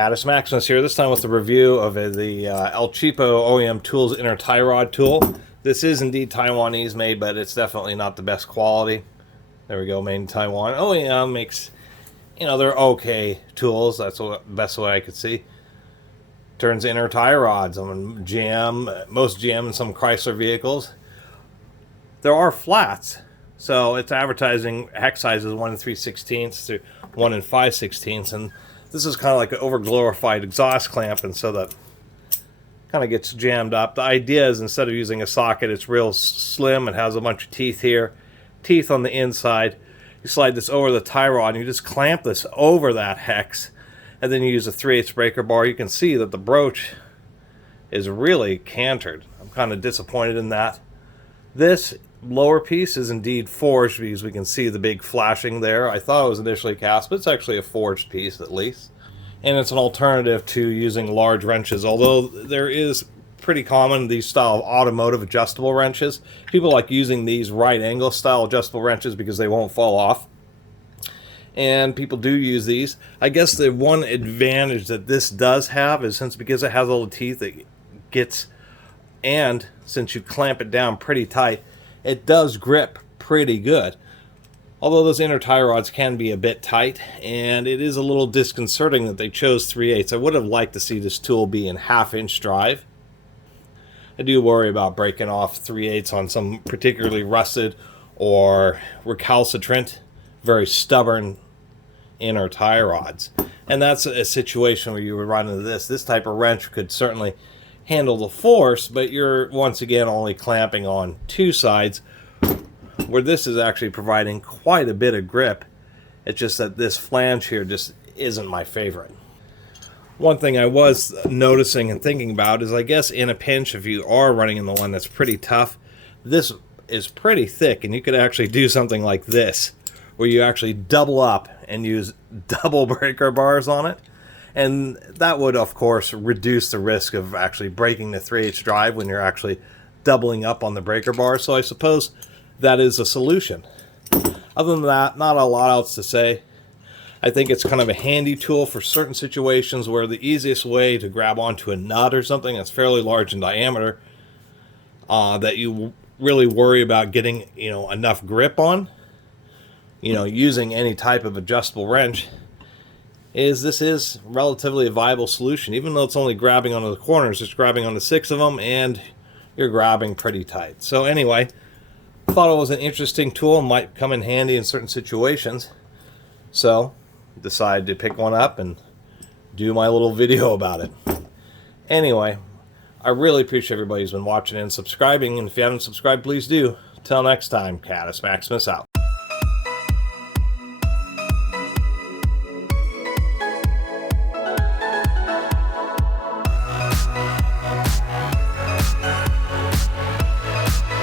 Catus, Maximus here, this time with the review of the El Cheapo OEM Tools inner tie rod tool. This is indeed Taiwanese made, but it's definitely not the best quality. There we go, made in Taiwan. OEM makes, they're okay tools. That's the best way I could see. Turns inner tie rods on GM, most GM and some Chrysler vehicles. There are flats, so it's advertising hex sizes 1 3/16 to 1 5/16, and this is kind of like an over-glorified exhaust clamp, and so that kind of gets jammed up. The idea is instead of using a socket, it's real slim. It has a bunch of teeth here, teeth on the inside. You slide this over the tie rod, and you just clamp this over that hex, and then you use a 3/8 breaker bar. You can see that the broach is really cantered. I'm kind of disappointed in that. This lower piece is indeed forged because we can see the big flashing there. I thought it was initially cast, but it's actually a forged piece at least. And it's an alternative to using large wrenches, although there is pretty common these style of automotive adjustable wrenches. People like using these right angle style adjustable wrenches because they won't fall off. And people do use these. I guess the one advantage that this does have is because it has all the teeth it gets, and since you clamp it down pretty tight, it does grip pretty good. Although those inner tie rods can be a bit tight, and it is a little disconcerting that they chose 3/8. I would have liked to see this tool be in 1/2-inch drive. I do worry about breaking off 3/8 on some particularly rusted or recalcitrant, very stubborn inner tie rods. And that's a situation where you would run into this. This type of wrench could certainly handle the force, but you're once again only clamping on two sides, where this is actually providing quite a bit of grip. It's just that this flange here just isn't my favorite. One thing I was noticing and thinking about is, I guess in a pinch, if you are running in the one that's pretty tough, this is pretty thick, and you could actually do something like this, where you actually double up and use double breaker bars on it. And that would, of course, reduce the risk of actually breaking the 3/8 drive when you're actually doubling up on the breaker bar. So I suppose that is a solution. Other than that, not a lot else to say. I think it's kind of a handy tool for certain situations where the easiest way to grab onto a nut or something that's fairly large in diameter, that you really worry about getting, enough grip on, using any type of adjustable wrench, this is relatively a viable solution. Even though it's only grabbing onto the corners, it's grabbing onto 6 of them, and you're grabbing pretty tight. So anyway, I thought it was an interesting tool and might come in handy in certain situations. So decided to pick one up and do my little video about it. Anyway, I really appreciate everybody who's been watching and subscribing, and if you haven't subscribed, please do. Till next time, Catus Maximus out.